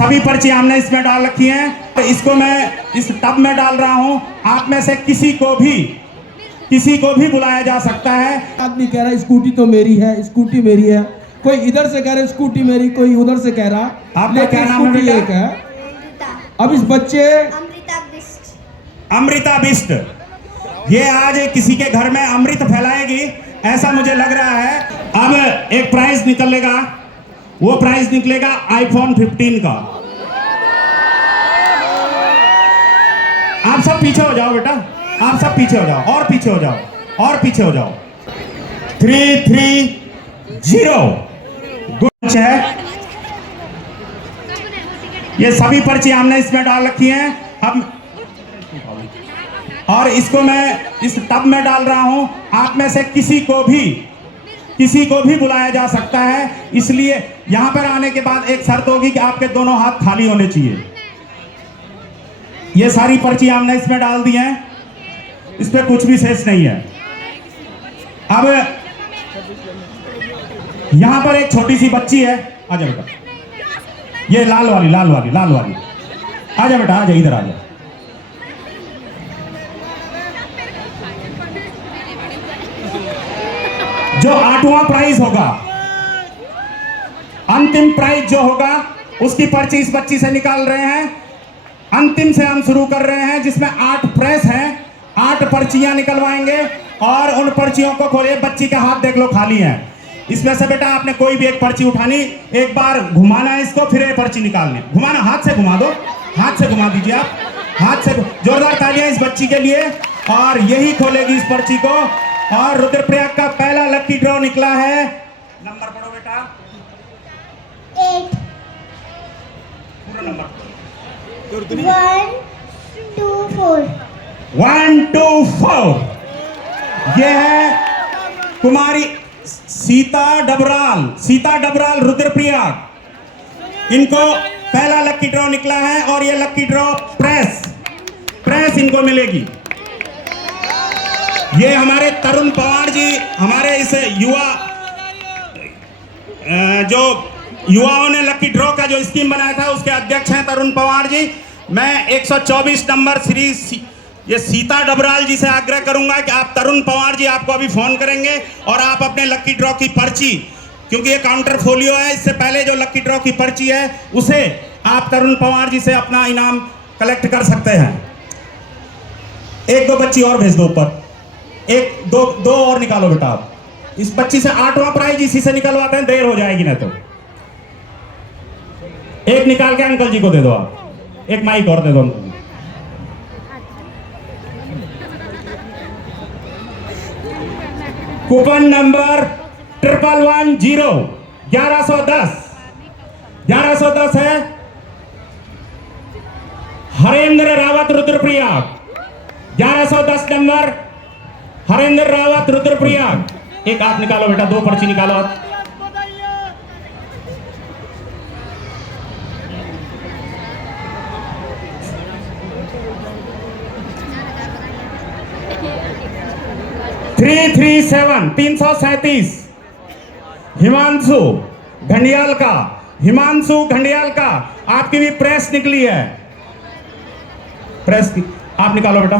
सभी पर्ची हमने इसमें डाल रखी हैं, तो इसको मैं इस टब में डाल रहा हूं। आप में से किसी को भी बुलाया जा सकता है। आदमी कह रहा है स्कूटी तो मेरी है, स्कूटी मेरी है, कोई इधर से कह रहा है स्कूटी मेरी, कोई उधर से कह रहा। आपका क्या नाम है बेटा? एक है। अब इस बच्चे अमृता बिष्ट, ये आज किसी के घर में अमृत फैलाएगी, ऐसा मुझे लग रहा है। अब एक प्राइज निकलेगा, वो प्राइज निकलेगा iPhone 15 का। आप सब पीछे हो जाओ बेटा, आप सब पीछे हो जाओ, और पीछे हो जाओ, और पीछे हो जाओ। 330 गुड है। ये सभी पर्ची हमने इसमें डाल रखी हैं। हम और इसको मैं इस टब में डाल रहा हूं। आप में से किसी को भी बुलाया जा सकता है। इसलिए यहां पर आने के बाद एक शर्त होगी कि आपके दोनों हाथ खाली होने चाहिए। ये सारी पर्ची हमने इसमें डाल दी हैं, इस पे कुछ भी शेष नहीं है। अब यहां पर एक छोटी सी बच्ची है, आजा बेटा, ये लाल वाली आजा बेटा, आजा इधर आजा। जो 8वां प्राइज होगा, अंतिम प्राइज जो होगा, उसकी पर्ची इस बच्ची से निकाल रहे हैं। अंतिम से हम शुरू कर रहे हैं, जिसमें 8 प्रेस हैं। 8 पर्चियां निकलवाएंगे और उन पर्चियों को खोलिए। बच्ची का हाथ देख लो खाली है। इसमें से बेटा आपने कोई भी एक पर्ची उठानी, एक बार घुमाना है इसको, फिर एक पर्ची निकालनी। घुमाना, हाथ से घुमा दो, हाथ से घुमा दीजिए आप, हाथ से। जोरदार तालियां इस बच्ची के लिए। और यही खोलेगी इस पर्ची को। और रुद्रप्रयाग का पहला लकी ड्रॉ निकला है। नंबर पढ़ो बेटा, 8 पूरा नंबर 1 2 4 1 2 4। ये है कुमारी सीता डबराल रुद्रप्रयाग। इनको पहला लकी ड्रॉ निकला है और ये लकी ड्रॉ प्रेस इनको मिलेगी। ये हमारे तरुण पवार जी, हमारे इस युवाओं ने लकी ड्रॉ का जो स्कीम बनाया था, उसके अध्यक्ष हैं तरुण पवार जी। मैं 124 नंबर ये सीता डबराल जी से आग्रह करूंगा कि आप, तरुण पवार जी आपको अभी फोन करेंगे और आप अपने लकी ड्रॉ की पर्ची, क्योंकि ये काउंटर फोलियो है, इससे पहले जो लकी ड्रॉ की पर्ची है उसे आप तरुण पवार जी से अपना इनाम कलेक्ट कर सकते हैं। 1-2 बच्ची और भेज दो ऊपर, 1-2 और निकालो बेटा आप। इस बच्ची से 8वां प्राइज इसी से निकलवाते हैं, देर हो जाएगी ना तो। एक निकाल के अंकल जी को दे दो आप, एक माइक और दे दो अंकल। कूपन नंबर 1110 1110 है हरेंद्र रावत रुद्रप्रयाग। 1110 नंबर हरेंद्र रावत रुद्रप्रयाग। एक आप निकालो बेटा, 2 पर्ची निकालो आप। थ्री 337 हिमांशु घंडियाल का आपकी भी प्रेस निकली है। प्रेस की आप निकालो बेटा।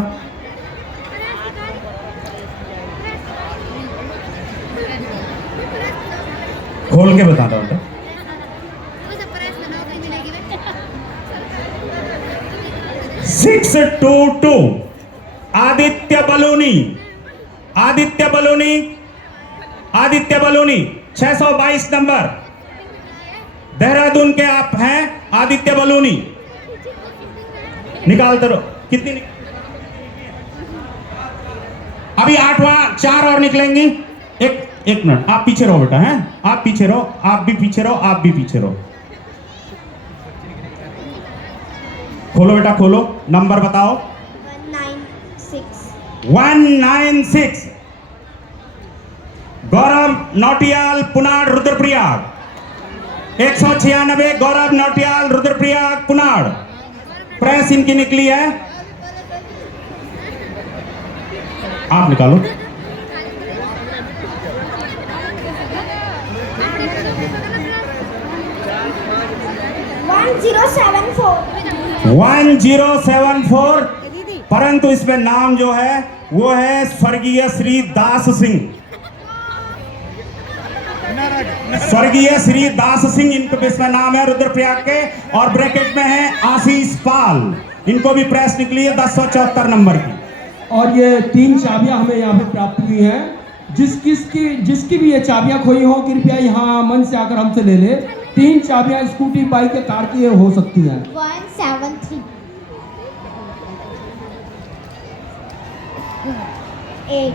खोल के बता दो बेटा। 622 आदित्य बलूनी 622 नंबर देहरादून के आप हैं आदित्य बलूनी। निकालते रहो, कितनी अभी 8वां 4 और निकलेंगी। एक मिनट आप पीछे रहो बेटा, हैं आप पीछे रहो, आप भी पीछे रहो। खोलो बेटा, खोलो, नंबर बताओ। 196 गौरव नौटियाल पुनाड़ रुद्रप्रयाग। 196 गौरव नौटियाल रुद्रप्रयाग पुनाड़। प्रेस इनकी निकली है, आप निकालो। 1074. 1074, परंतु इसमें नाम जो है वो है स्वर्गीय श्री दास सिंह। स्वर्गीय श्री दास सिंह, इनको इसमें नाम है रुद्रप्रयाग के, और ब्रैकेट में है आशीष पाल, इनको भी प्रेस निकली है 1074 नंबर की। और ये 3 चाबियां हमें यहाँ पे प्राप्त हुई हैं। जिसकी भी ये चाबियां खोई हो, कृपया यहाँ मन से आकर हमसे ले ले। 3 चाबियां स्कूटी, बाइक या कार की हो सकती हैं। 173. 8.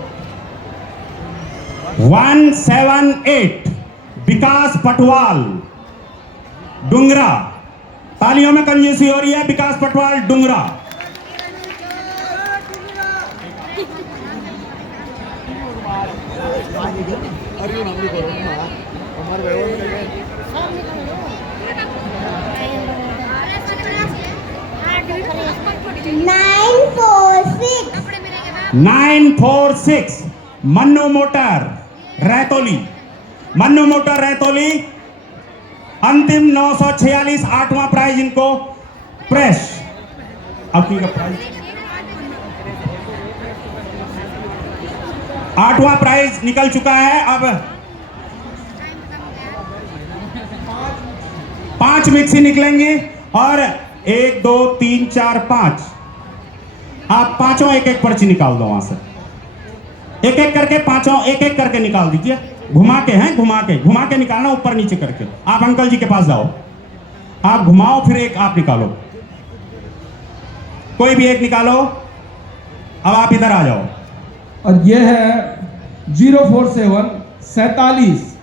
178, विकास पटवाल, डुंगरा। तालियों में कंजूसी हो रही है। Vikas Patwal, Dungra. Nine, 946, Mannu motor Raitoli. Mannu motor Raitoli, अंतिम 946, 8वां प्राइज इनको प्रेस। अब की का प्राइज 8वां प्राइज निकल चुका है। अब 5 मिक्सी निकलेंगी और 1 2 3 4 5। आप पांचों एक एक पर्ची निकाल दो वहां से, एक एक करके पांचों एक एक करके निकाल दीजिए। घुमा के हैं, घुमा के निकालना, ऊपर नीचे करके। आप अंकल जी के पास जाओ, आप घुमाओ, फिर एक आप निकालो, कोई भी एक निकालो। अब आप इधर आ जाओ। और ये है 047 47।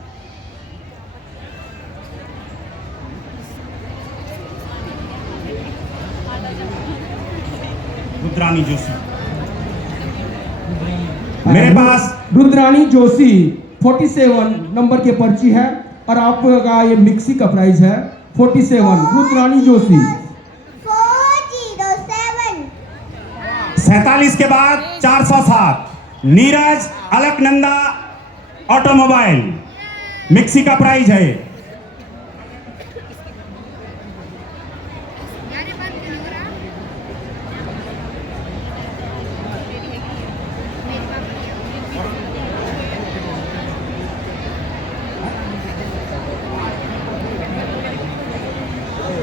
रुद्रानी जोशी मेरे पास। रुद्रानी जोशी 47 नंबर की पर्ची है, और आपका ये मिक्सी का प्राइस है 47। रुद्रानी जोशी 407. 47 के बाद 407, नीरज अलकनंदा ऑटोमोबाइल, मिक्सी का प्राइस है।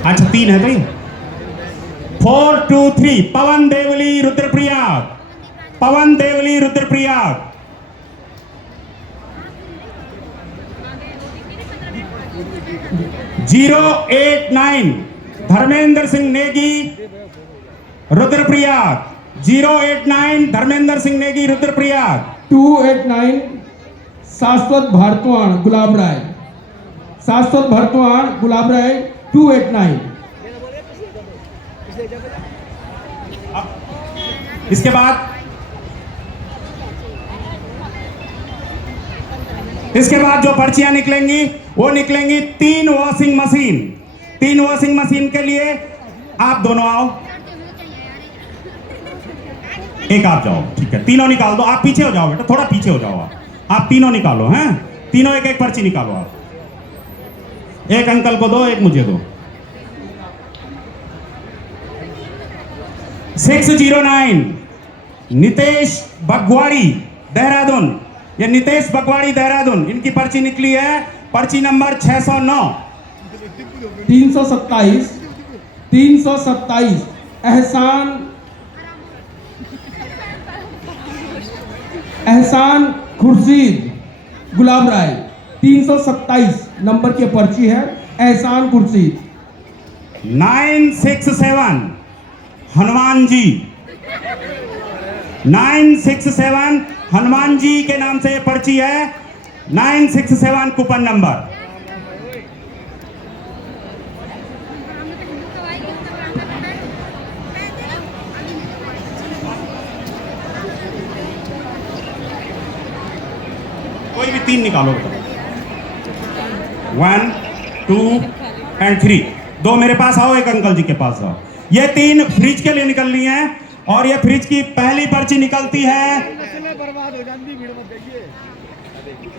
अच्छा 3 है तो ये 423, पवन देवली रुद्रप्रयाग। पवन देवली रुद्रप्रयाग। 089, धर्मेंद्र सिंह नेगी रुद्रप्रयाग। 089, धर्मेंद्र सिंह नेगी रुद्रप्रयाग। 289 शाश्वत भारद्वाज गुलाब राय। शाश्वत भारद्वाज गुलाब राय 289। इसके बाद जो पर्चियां निकलेंगी वो निकलेंगी 3 वॉशिंग मशीन। 3 वॉशिंग मशीन के लिए आप दोनों आओ, एक आप जाओ, ठीक है। तीनों निकाल दो। आप पीछे हो जाओ बेटा, थोड़ा पीछे हो जाओ। आप तीनों निकालो हैं, तीनों एक एक पर्ची निकालो। आप एक अंकल को दो, एक मुझे दो। 609, नितेश बगवाड़ी देहरादून। ये नितेश बगवाड़ी देहरादून, इनकी पर्ची निकली है, पर्ची नंबर 609। 327 एहसान खुर्शीद गुलाब राय। 327 नंबर की पर्ची है, एहसान खुर्शीद। 967, हनुमान जी। 967, हनुमान जी के नाम से पर्ची है। 967 कूपन नंबर। कोई भी 3 निकालो। 1 2 एंड 3। 2 मेरे पास आओ, एक अंकल जी के पास आओ। ये 3 फ्रिज के लिए निकलनी है, और ये फ्रिज की पहली पर्ची निकलती है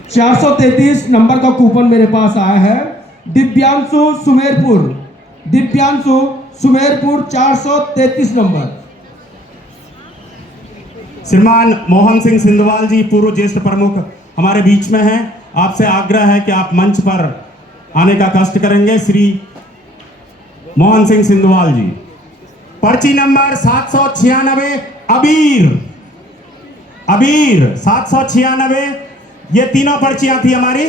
433 नंबर का कूपन मेरे पास आया है। दिव्यांशु सुमेरपुर दिव्यांशु सुमेरपुर 433 नंबर। श्रीमान मोहन सिंह सिंधवाल जी पूर्व ज्येष्ठ प्रमुख हमारे बीच में हैं। आपसे आग्रह है कि आप मंच पर आने का कष्ट करेंगे। श्री मोहन सिंह सिंधवाल जी। पर्ची नंबर 796 अबीर 796। ये तीनों पर्चियां थी हमारी।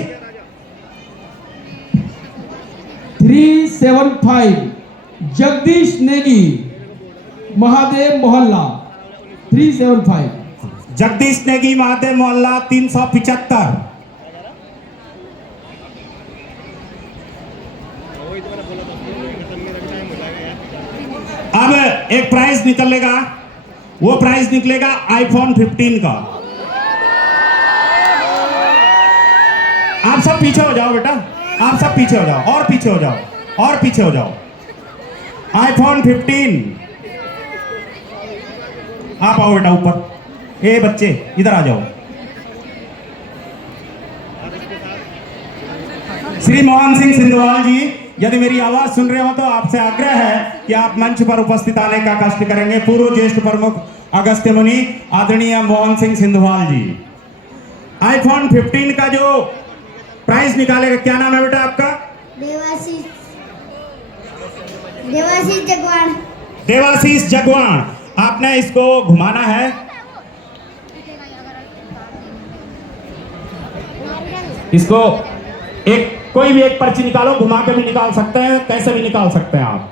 375 जगदीश नेगी महादेव मोहल्ला 375। जगदीश नेगी महादेव मोहल्ला 375। अब एक प्राइज निकलेगा, वो प्राइज निकलेगा आईफोन 15 का। आप सब पीछे हो जाओ बेटा, आप सब पीछे हो जाओ, और पीछे हो जाओ, और पीछे हो जाओ। आईफोन 15। आप आओ बेटा ऊपर। ए बच्चे इधर आ जाओ। श्री मोहन सिंह सिंधवाल जी, यदि मेरी आवाज सुन रहे हो तो आपसे आग्रह है कि आप मंच पर उपस्थित आने का कष्ट करेंगे। पूर्व ज्येष्ठ प्रमुख अगस्त्य मुनि आदरणीय मोहन सिंह सिंधवाल जी। आईफोन 15 का जो प्राइज निकालेगा, क्या नाम है बेटा आपका? देवाशीष जगवान। देवाशीष जगवान। आपने इसको घुमाना है। इसको एक कोई भी एक पर्ची निकालो, घुमा के भी निकाल सकते हैं, कैसे भी निकाल सकते हैं आप।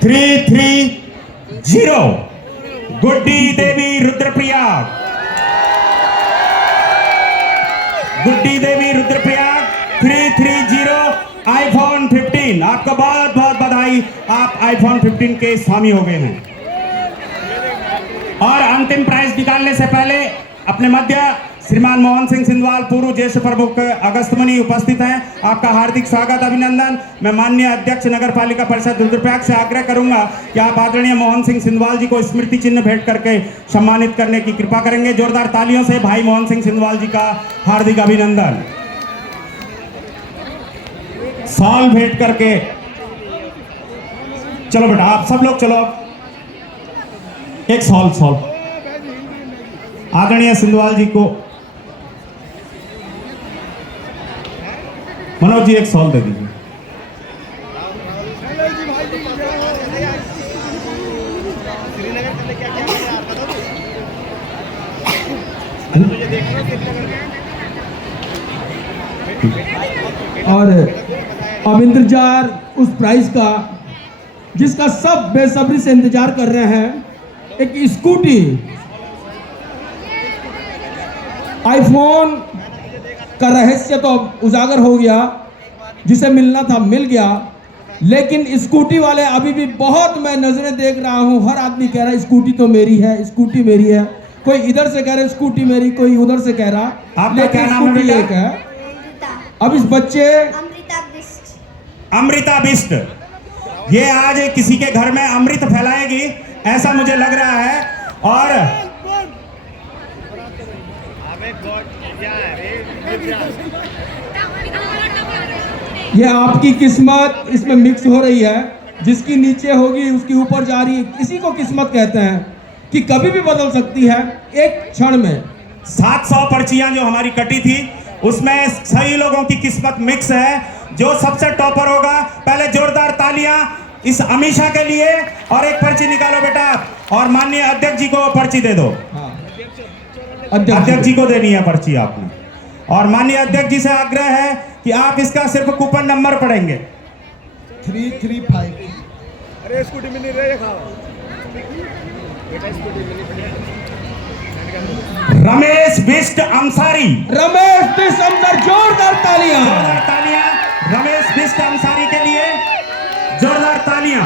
थ्री 330 गुड्डी देवी रुद्रप्रयाग। गुड्डी देवी रुद्रप्रयाग 330 आईफोन 15। आपको बहुत बहुत बधाई, आप आईफोन 15 के स्वामी हो गए हैं। और अंतिम प्राइज निकालने से पहले अपने मध्य श्रीमान मोहन सिंह सिंधवाल पूर्व ज्येष्ठ प्रमुख अगस्त मुनि उपस्थित हैं। आपका हार्दिक स्वागत, अभिनंदन। मैं माननीय अध्यक्ष नगर पालिका परिषद रुद्रप्रयाग से आग्रह करूंगा कि आप आदरणीय मोहन सिंह सिंधवाल जी को स्मृति चिन्ह भेंट करके सम्मानित करने की कृपा करेंगे। जोरदार तालियों से भाई मोहन सिंह सिंधवाल जी का हार्दिक अभिनंदन। साल भेंट करके चलो बेटा, आप सब लोग चलो। एक सॉल आदरणीय सिंधवाल जी को। मनोज जी एक सॉल दे दीजिए। और अब इंतजार उस प्राइज का जिसका सब बेसब्री से इंतजार कर रहे हैं। एक स्कूटी आईफोन का रहस्य तो उजागर हो गया, जिसे मिलना था मिल गया, लेकिन स्कूटी वाले अभी भी बहुत, मैं नजरें देख रहा हूं, हर आदमी कह रहा है स्कूटी तो मेरी है, स्कूटी मेरी है। कोई इधर से कह रहा है स्कूटी मेरी, कोई उधर से कह रहा। आपका क्या नाम है बेटा? एक है। अब इस बच्चे अमृता बिष्ट, ये आज किसी के घर में अमृत फैलाएगी ऐसा मुझे लग रहा है। और ये आपकी किस्मत इसमें मिक्स हो रही है, जिसकी नीचे होगी उसकी ऊपर जा रही है। इसी को किस्मत कहते हैं कि कभी भी बदल सकती है एक क्षण में। 700 पर्चियां जो हमारी कटी थी उसमें सही लोगों की किस्मत मिक्स है। जो सबसे टॉपर होगा, पहले जोरदार तालियां इस अमीषा के लिए। और एक पर्ची निकालो बेटा, और माननीय अध्यक्ष जी को पर्ची दे दो। हाँ। अध्यक्ष जी को देनी है पर्ची आपने। और माननीय अध्यक्ष जी से आग्रह है कि आप इसका सिर्फ कूपन नंबर पढ़ेंगे। 335। अरे स्कूटी में नहीं रहे रमेश बिष्ट अंसारी। रमेश बिष्ट अंसारी, जोरदार तालियां। जोरदार तालियां रमेश बिष्ट अंसारी के लिए, जोरदार तालियां।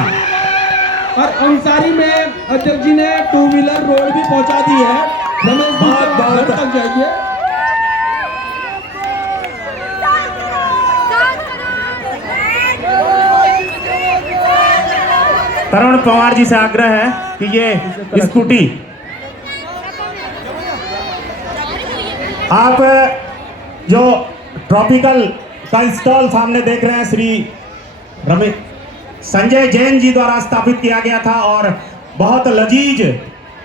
और अंसारी में अध्यक्ष जी ने 2 व्हीलर रोड भी पहुंचा दी है। रमेश बिष्ट घर तक जाइए। तरुण पवार जी से आग्रह है कि ये स्कूटी आप जो ट्रॉपिकल का स्टॉल सामने देख रहे हैं श्री रमेश संजय जैन जी द्वारा स्थापित किया गया था और बहुत लजीज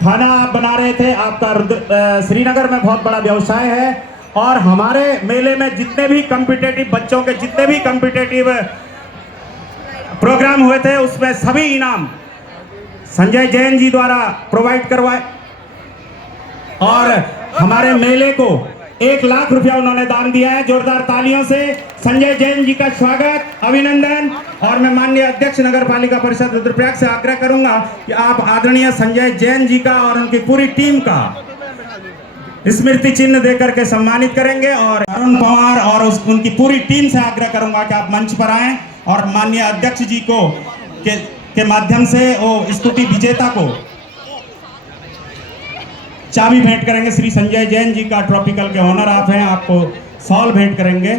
खाना आप बना रहे थे। आपका श्रीनगर में बहुत बड़ा व्यवसाय है और हमारे मेले में जितने भी कॉम्पिटेटिव बच्चों के जितने भी कॉम्पिटेटिव प्रोग्राम हुए थे उसमें सभी इनाम संजय जैन जी द्वारा प्रोवाइड करवाए और हमारे मेले को 1 लाख रुपया उन्होंने दान दिया है। जोरदार तालियों से संजय जैन जी का स्वागत, अभिनंदन। और मैं माननीय अध्यक्ष नगर पालिका परिषद रुद्रप्रयाग से आग्रह करूंगा कि आप आदरणीय संजय जैन जी का और उनकी पूरी टीम का स्मृति चिन्ह देकर के सम्मानित करेंगे। और तरुण पवार और उनकी पूरी टीम से आग्रह करूंगा कि आप मंच पर आएं और माननीय अध्यक्ष जी को के माध्यम से वो स्कूटी विजेता को चाबी भेंट करेंगे। श्री संजय जैन जी का ट्रॉपिकल के ऑनर आप हैं, आपको सॉल भेंट करेंगे।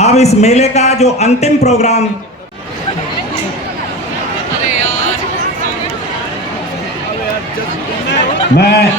अब इस मेले का जो अंतिम प्रोग्राम मैं